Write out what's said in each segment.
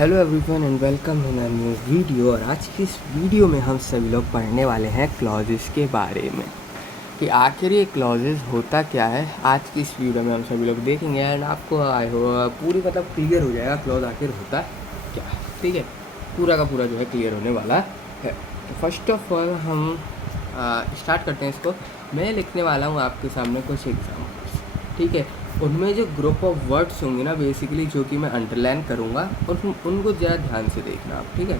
Hello everyone and welcome in a new video. और आज की इस वीडियो में हम सभी लोग पढ़ने वाले हैं क्लॉजेस के बारे में कि आखिर ये क्लॉजेस होता क्या है। आज की इस वीडियो में हम सभी लोग देखेंगे एंड आपको आई हो पूरी क्लियर हो जाएगा क्लॉज आखिर होता क्या है। ठीक है, पूरा का पूरा जो है क्लियर होने वाला है। तो फर्स्ट ऑफ ऑल हम स्टार्ट करते हैं इसको। मैं लिखने वाला हूँ आपके सामने कुछ एग्जाम्पल्स। ठीक है, उनमें जो ग्रुप ऑफ वर्ड्स होंगे ना बेसिकली जो कि मैं अंडरलाइन करूँगा और उनको ज़रा ध्यान से देखना आप। ठीक है,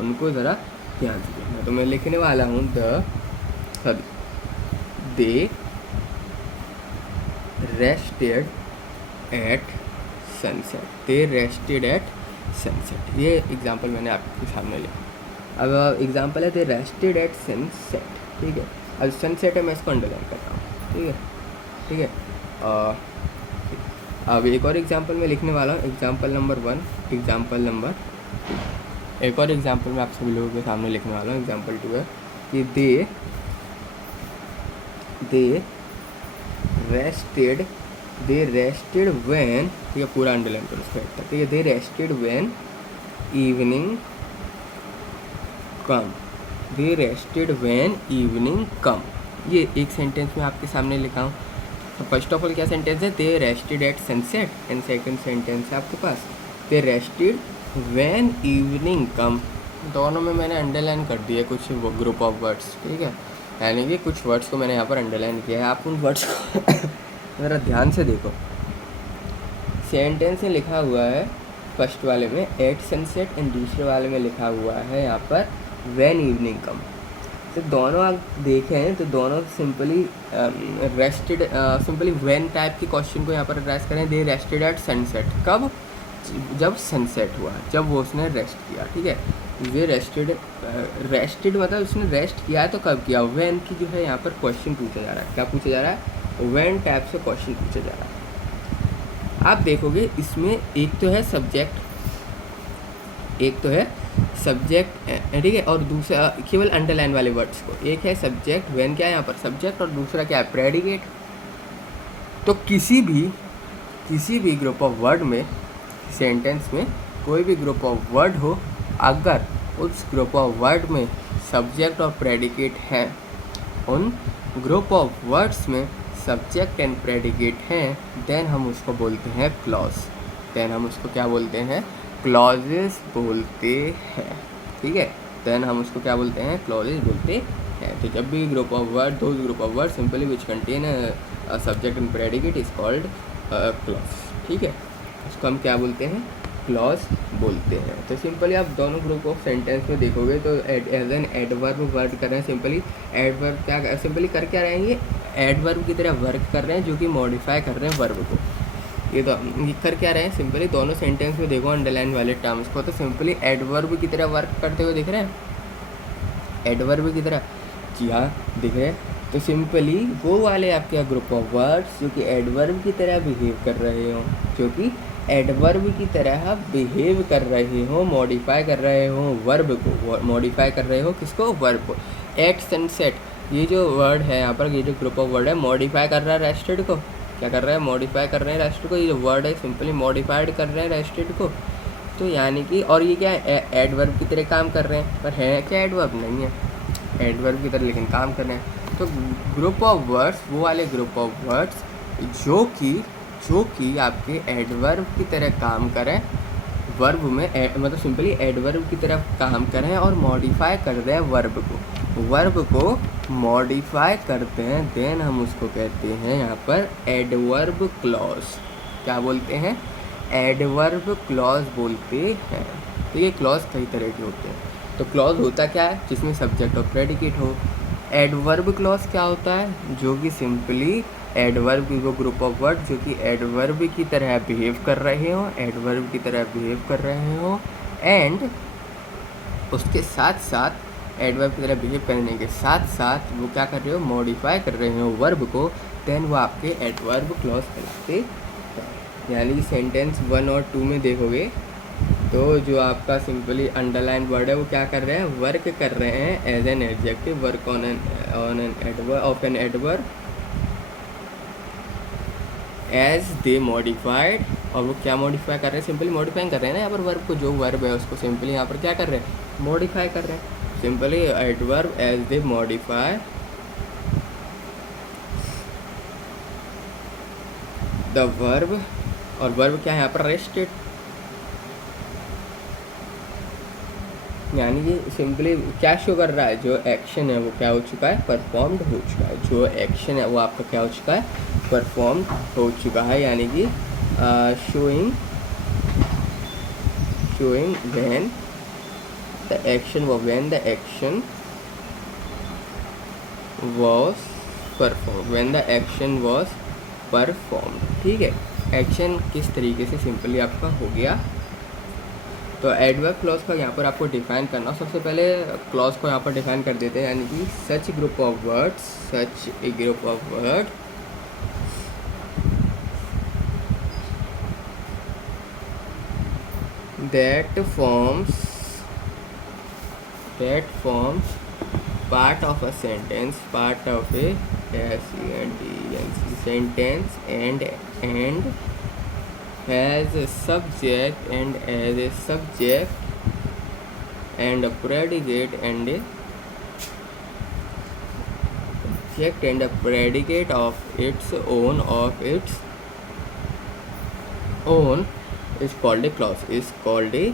उनको ज़रा ध्यान से देखना। तो मैं लिखने वाला हूँ दे rested at sunset. They rested at sunset, ये एग्जांपल मैंने आपके सामने लिखा। अब एग्जांपल है दे रेस्टेड एट सनसेट। ठीक है, अब सनसेट है मैं इसको अंडरलाइन करता हूँ। ठीक है, ठीक है। अब एक और एग्जांपल मैं लिखने वाला हूँ, एग्जांपल नंबर 1, एग्जांपल नंबर 2। एक और एग्जांपल मैं आप सभी लोगों के सामने लिखने वाला हूँ, एग्जांपल 2 है कि दे रेस्टेड व्हेन। ठीक है, पूरा अंडरलाइन करो इसको। ठीक है, they rested when evening come. They rested when evening come, ये एक सेंटेंस में आपके सामने लिखा हूँ। तो फर्स्ट ऑफ ऑल क्या सेंटेंस है, they rested at sunset. And second sentence है आपके पास they rested when evening come. दोनों में मैंने अंडरलाइन कर दिया कुछ ग्रुप ऑफ वर्ड्स। ठीक है, यानी कि कुछ वर्ड्स को मैंने यहाँ पर अंडरलाइन किया है। आप उन वर्ड्स को ज़रा ध्यान से देखो। सेंटेंस में लिखा हुआ है फर्स्ट वाले में एट सनसेट एंड दूसरे वाले में लिखा हुआ है यहाँ पर व्हेन इवनिंग कम। तो दोनों आप देखें तो दोनों simply rested simply when type के क्वेश्चन को यहाँ पर एड्रेस करें। दे रेस्टेड एट सनसेट, कब? जब सनसेट हुआ, जब वो उसने रेस्ट किया। ठीक है, ये रेस्टेड मतलब उसने रेस्ट किया है तो कब किया। व्हेन की जो है यहाँ पर क्वेश्चन पूछा जा रहा है। क्या पूछा जा रहा है? व्हेन टाइप से क्वेश्चन पूछा जा रहा है। आप देखोगे इसमें एक तो है सब्जेक्ट, ठीक है, और दूसरा केवल अंडरलाइन वाले वर्ड्स को। एक है सब्जेक्ट, व्हेन क्या है यहाँ पर सब्जेक्ट, और दूसरा क्या है प्रेडिकेट। तो किसी भी ग्रुप ऑफ वर्ड में, सेंटेंस में कोई भी ग्रुप ऑफ वर्ड हो, अगर उस ग्रुप ऑफ वर्ड में सब्जेक्ट और प्रेडिकेट हैं, उन ग्रुप ऑफ वर्ड्स में सब्जेक्ट एंड प्रेडिकेट हैं, देन हम उसको बोलते हैं क्लॉज। देन हम उसको क्या बोलते हैं? क्लॉजेस बोलते हैं। ठीक है, देन हम उसको क्या बोलते हैं? क्लॉजेस बोलते हैं। तो जब भी ग्रुप ऑफ वर्ड, दो group of word simply which contain subject and predicate is called clause. ठीक है, उसको हम क्या बोलते हैं? क्लॉज बोलते हैं। तो सिंपली आप दोनों ग्रुप ऑफ सेंटेंस में देखोगे तो एज एन एडवर्ब वर्ड कर रहे हैं। सिंपली एडवर्ब क्या सिंपली कर क्या रहे हैं? ये एडवर्ब की तरह वर्क कर रहे हैं, जो कि मॉडिफाई कर रहे हैं वर्ब को। ये तो कर क्या रहे हैं? सिंपली दोनों सेंटेंस में देखो अंडरलाइन वाले टर्म्स को, तो सिंपली एडवर्ब की तरह वर्क करते हुए दिख रहे हैं। एडवर्ब की तरह, जी हाँ दिख रहे हैं। तो सिंपली वो वाले आपके ग्रुप ऑफ वर्ड्स जो कि एडवर्ब की तरह बिहेव कर रहे हो, बिहेव कर रहे हो, मॉडिफाई कर रहे हो वर्ब को। मॉडिफाई कर रहे हो किसको? वर्ब को। एट सनसेट, ये जो वर्ड है यहाँ पर, ये जो ग्रुप ऑफ वर्ड है, मॉडिफाई कर रहा है रेस्टेड को। क्या कर रहा है? मॉडिफाई कर रहे हैं रेस्टेड को। ये जो वर्ड है सिंपली मॉडिफाइड कर रहे हैं रेस्टेड को। तो यानी कि, और ये क्या है? एडवर्ब की तरह काम कर रहे हैं, पर है क्या एडवर्ब? नहीं है एडवर्ब की तरह, लेकिन काम कर रहे हैं। तो ग्रुप ऑफ वर्ड्स, वो वाले ग्रुप ऑफ वर्ड्स जो कि आपके एडवर्ब की तरह काम करें, वर्ब में मतलब सिंपली एडवर्ब की तरह काम करें और मॉडिफाई कर रहे हैं वर्ब को मॉडिफाई करते हैं, देन हम उसको कहते हैं यहाँ पर एडवर्ब क्लॉज। क्या बोलते हैं? एडवर्ब क्लॉज बोलते हैं। तो ये क्लॉज कई तरह के होते हैं। तो क्लॉज होता क्या है? जिसमें सब्जेक्ट और प्रेडिकेट हो। एडवर्ब क्लॉज क्या होता है? जो कि सिंपली एडवर्ब की वो ग्रुप ऑफ वर्ड जो कि एडवर्ब की तरह बिहेव कर रहे हो, एंड उसके साथ एडवर्ब की तरह बिहेव करने के साथ वो क्या कर रहे हो? मॉडिफाई कर रहे हो वर्ब को, देन वो आपके एडवर्ब क्लॉज कहलाते हैं। यानी कि सेंटेंस 1 और 2 में देखोगे तो जो आपका सिंपली अंडरलाइन वर्ड है वो क्या कर रहे हैं? वर्क कर रहे हैं as an adjective, work on an adverb of an adverb as they modified और वो क्या मॉडिफाई कर रहे हैं, सिंपली मॉडिफाई कर रहे हैं ना यहाँ पर वर्ब को, जो वर्ब है उसको सिंपली यहाँ पर क्या कर रहे हैं, मॉडिफाई कर रहे हैं। Simply adverb as they modify the verb, और वर्ब क्या है यहाँ पर, रेस्टेड, यानी कि सिंपली क्या शो कर रहा है, जो एक्शन है वो क्या हो चुका है, परफॉर्म्ड हो चुका है। जो एक्शन है वो आपका क्या हो चुका है, परफॉर्म्ड हो चुका है, यानी कि showing when the action the action was perform, when the action was performed. ठीक है, एक्शन किस तरीके से सिंपली आपका हो गया। तो एडवर्ब क्लॉज का यहाँ पर आपको डिफाइन करना, सबसे पहले क्लॉज को यहाँ पर डिफाइन कर देते हैं, यानी कि such group of words, such a group of word that forms part of a sentence, part of a sentence, and has a subject, and as a subject and a predicate, and a subject and a predicate of its own is called a clause, is called a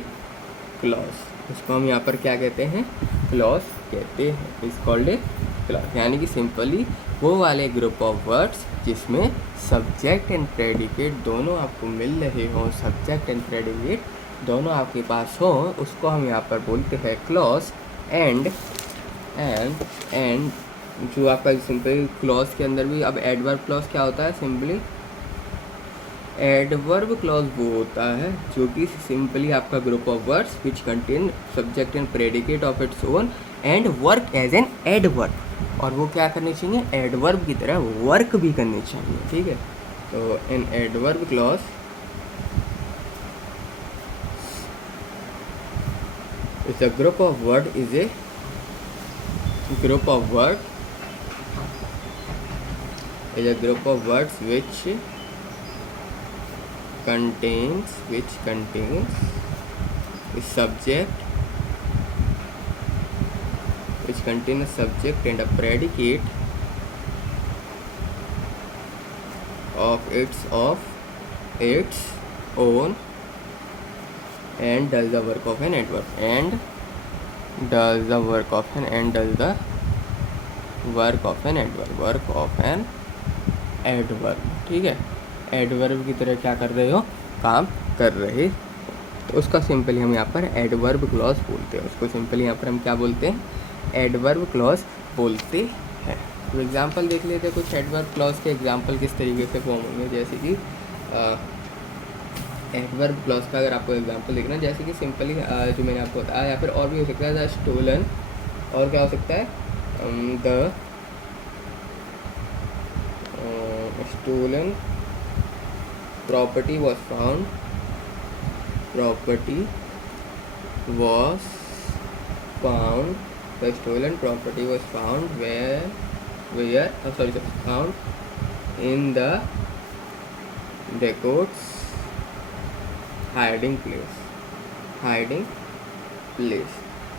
clause। इसको हम यहाँ पर क्या कहते हैं, clause कहते हैं, is called a clause. यानी कि सिंपली वो वाले ग्रुप ऑफ वर्ड्स जिसमें सब्जेक्ट एंड प्रेडिकेट दोनों आपको मिल रहे हों, सब्जेक्ट एंड प्रेडिकेट दोनों आपके पास हों, उसको हम यहाँ पर बोलते हैं क्लॉज। एंड जो आपका सिंपली क्लॉज के अंदर भी, अब एडवर्ब क्लॉज क्या होता है, सिंपली एडवर्ब क्लॉज वो होता है जो कि सिंपली आपका group of words which contain subject and predicate of its own and work as an adverb, और वो क्या करनी चाहिए, एडवर्ब की तरह वर्क भी करनी चाहिए। ठीक है, तो an adverb clause is a group of word, is a group of word, is a group of words which contains a subject, which contains a subject and a predicate of its own, and does the work of an adverb, and does the work of an adverb। ठीक है, adverb की तरह क्या कर रहे हो, काम कर रहे हो, तो उसका सिंपली हम यहाँ पर एडवर्ब क्लॉज बोलते हैं। उसको सिंपली यहाँ पर हम क्या बोलते हैं, एडवर्ब क्लॉज बोलते हैं। तो एग्जांपल देख लेते हैं, कुछ एडवर्ब क्लॉज के एग्जांपल किस तरीके से फॉर्म होंगे। जैसे कि एडवर्ब क्लॉज का अगर आपको एग्जांपल देखना, जैसे कि सिंपली जो मैंने आपको बताया, यहाँ पर और भी हो सकता है, द स्टोलन, और क्या हो सकता है, the stolen property was found, the stolen property was found found in the Dakota's hiding place।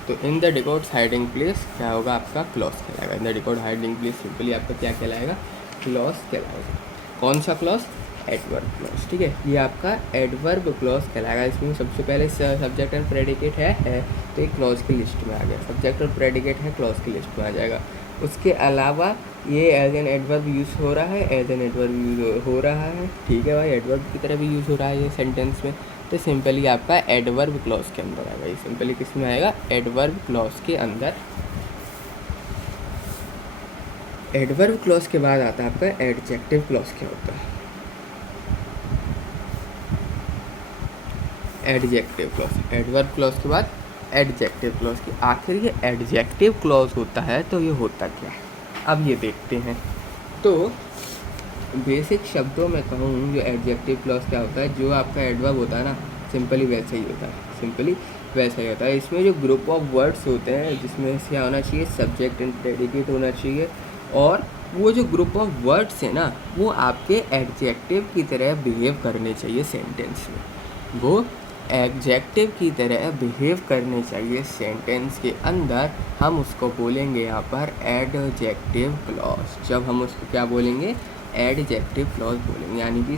तो in the Dakota's hiding place क्या होगा, आपका क्लॉज कहलाएगा। In the Dakota hiding place simply आपका क्या कहलाएगा, क्लॉज कहलाएगा। कौन सा क्लॉज, एडवर्ब क्लॉज। ठीक है, ये आपका एडवर्ब क्लॉज कहलाएगा। इसमें सबसे पहले सब्जेक्ट एंड प्रेडिकेट है तो एक क्लॉज की लिस्ट में आ गया, सब्जेक्ट और प्रेडिकेट है, क्लॉज की लिस्ट में आ जाएगा। उसके अलावा ये एज एन एडवर्ब यूज़ हो रहा है, एज एन एडवर्ब यूज़ हो रहा है। ठीक है भाई, एडवर्ब की तरह भी यूज़ हो रहा है ये सेंटेंस में, तो सिंपली आपका एडवर्ब क्लॉज के अंदर आएगा। ये सिंपली किस में आएगा, एडवर्ब क्लॉज के अंदर। एडवर्ब क्लॉज के बाद आता है आपका एडजेक्टिव क्लॉज। क्या होता है एडजेक्टिव क्लॉज, एडवर्ब क्लॉज के बाद एडजेक्टिव क्लॉज की आखिर ये एडजेक्टिव क्लॉज होता है, तो ये होता क्या है, अब ये देखते हैं। तो बेसिक शब्दों में कहूँ, जो एडजेक्टिव क्लॉज क्या होता है, जो आपका एडवर्ब होता है ना, सिंपली वैसा ही होता है, सिंपली वैसा ही होता है। इसमें जो ग्रुप ऑफ वर्ड्स होते हैं, जिसमें से होना चाहिए सब्जेक्ट एंड प्रेडिकेट होना चाहिए, और वो जो ग्रुप ऑफ वर्ड्स है ना, वो आपके एडजेक्टिव की तरह बिहेव करने चाहिए सेंटेंस में। वो एडजेक्टिव की तरह बिहेव करने चाहिए सेंटेंस के अंदर। हम उसको बोलेंगे यहाँ पर एडजेक्टिव क्लॉज। जब हम उसको क्या बोलेंगे, एडजेक्टिव क्लॉज बोलेंगे। यानी कि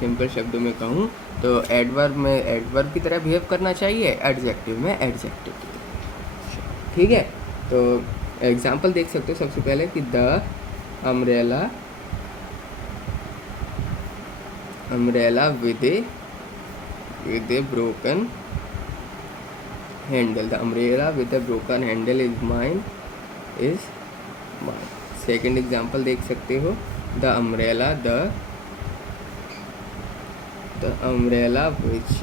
सिंपल शब्दों में कहूँ तो एडवर्ब में एडवर्ब की तरह बिहेव करना चाहिए, एडजेक्टिव में एडजेक्टिव की तरह। ठीक है, तो एग्जाम्पल देख सकते हो सबसे पहले कि the umbrella with A broken handle. The umbrella with a broken handle is mine. Second example देख सकते हो, the umbrella which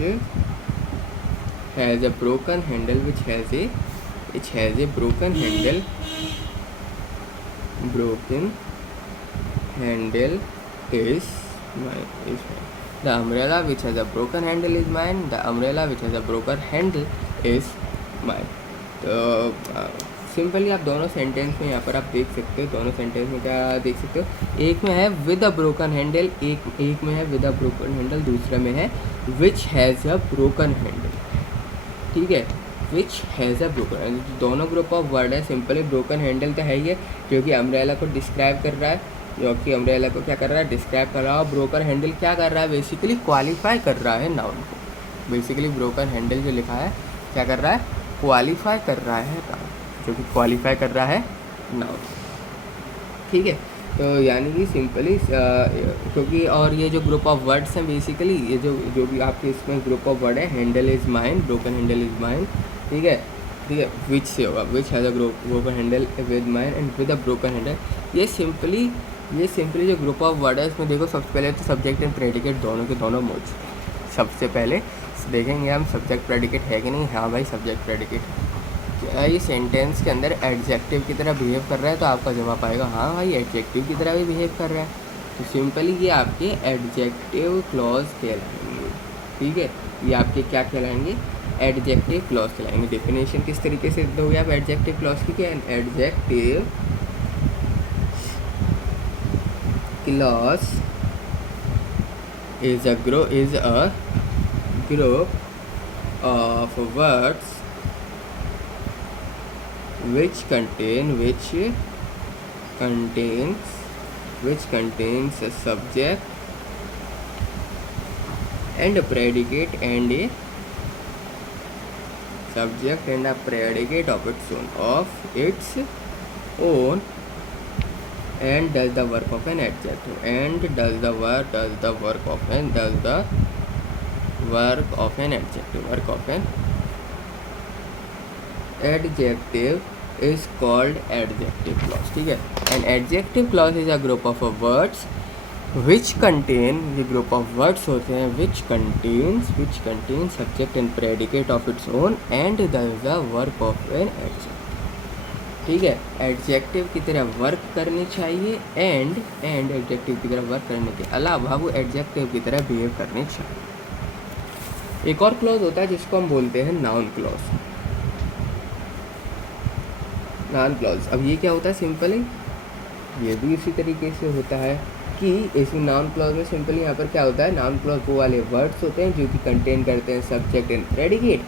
has a broken handle, which has a broken handle is mine. The umbrella which has a broken handle is mine. The umbrella which has a broken handle is mine. तो simply आप दोनों sentence में यहाँ पर आप देख सकते हो, दोनों सेंटेंस में क्या देख सकते हो, एक में है विद अ ब्रोकन हैंडल, एक में है विद अ ब्रोकन हैंडल, दूसरे में है which has a broken handle. ठीक है, which has a broken handle, दोनों ग्रुप ऑफ वर्ड है। सिंपली ब्रोकन हैंडल तो है ही है, क्योंकि अम्ब्रेला को डिस्क्राइब कर रहा है, क्योंकि अम्ब्रेला को क्या कर रहा है, डिस्क्राइब कर रहा है। ब्रोकन हैंडल क्या कर रहा है, बेसिकली क्वालिफाई कर रहा है नाउन को। बेसिकली ब्रोकन हैंडल जो लिखा है क्या कर रहा है, क्वालिफाई कर रहा है नाउन, जो कि क्वालिफाई कर रहा है नाउन। ठीक है, तो यानी कि सिंपली क्योंकि और ये जो ग्रुप ऑफ वर्ड्स हैं, बेसिकली ये जो भी आपके इसमें ग्रुप ऑफ वर्ड है, handle is mine, broken handle is mine. ठीक है, विच से होगा, which has a broken handle with mine and with a broken handle. ये सिंपली जो ग्रुप ऑफ वर्ड है, इसमें देखो सबसे पहले तो सब्जेक्ट एंड प्रेडिकेट दोनों के दोनों मौजूद हैं। सबसे पहले देखेंगे हम सब्जेक्ट प्रेडिकेट है कि नहीं। हाँ भाई, सब्जेक्ट प्रेडिकेट क्या ये सेंटेंस के अंदर एडजेक्टिव की तरह बिहेव कर रहा है, तो आपका जवाब आएगा हाँ भाई एडजेक्टिव की तरह भी बिहेव कर रहा है। तो सिंपली ये आपके एडजेक्टिव क्लॉज कहलाएंगे। ठीक है, ये आपके क्या कहलाएंगे, एडजेक्टिव क्लॉज कहलाएंगे। डेफिनेशन किस तरीके से दोगे आप एडजेक्टिव क्लॉज की, क्या adjective clause is a group of words which contains a subject and a predicate and a predicate of its own and does the work of an adjective, and does the work of an adjective is called adjective clause. ठीक है, an adjective clause is a group of words which contain, ये group of words होते हैं which contains subject and predicate of its own and does the work of an adjective. ठीक है, adjective की तरह work करनी चाहिए एंड एडजेक्टिव की तरह वर्क करने के अलावा वो एडजेक्टिव की तरह बिहेव करनी चाहिए। एक और क्लॉज होता है जिसको हम बोलते हैं नाउन क्लॉज। नाउन क्लॉज, अब ये क्या होता है, सिंपली ये भी इसी तरीके से होता है कि इसमें नाउन क्लॉज में सिंपली यहाँ पर क्या होता है, नाउन क्लॉज वो वाले वर्ड्स होते हैं जो कि कंटेन करते हैं सब्जेक्ट एंड प्रेडिकेट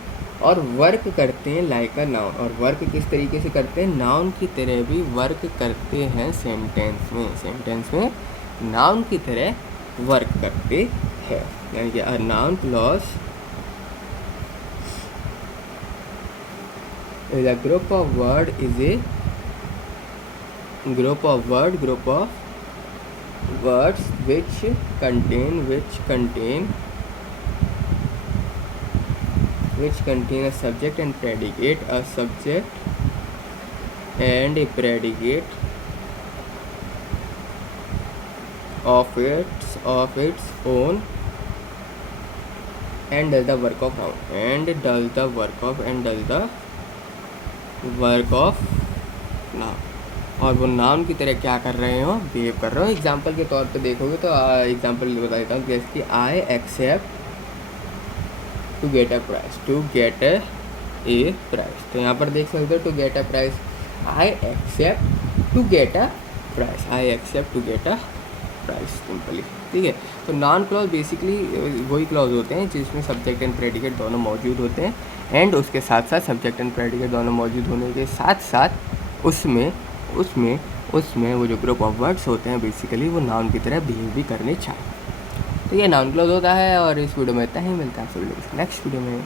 और वर्क करते हैं लाइक अ नाउन। और वर्क किस तरीके से करते हैं, नाउन की तरह भी वर्क करते हैं सेंटेंस में नाउन की तरह वर्क करते हैं। यानी कि a noun clause is a group of words which contain a subject and predicate, a subject and a predicate of its own and does the work of noun, noun और वो noun की तरह क्या कर रहे हो, बिहेव कर रहे हो। एग्जाम्पल के तौर पे देखोगे तो एग्जाम्पल बता देता हूँ, जैसे कि I except to get a price, तो यहाँ पर देख सकते हो to get a price, I except to get a price, I except to get a price, simply. ठीक है, तो नॉन क्लॉज बेसिकली वही क्लॉज होते हैं जिसमें सब्जेक्ट एंड प्रेडिकेट दोनों मौजूद होते हैं, एंड उसके साथ साथ सब्जेक्ट एंड प्रेडिकेट दोनों मौजूद होने के साथ साथ उसमें उसमें उसमें वो जो ग्रुप ऑफ वर्ड्स होते हैं बेसिकली वो नाउन की तरह बिहेव भी करने चाहिए। तो ये नाउन क्लॉज होता है, और इस वीडियो में इतना ही। मिलता है आपसे नेक्स्ट वीडियो में।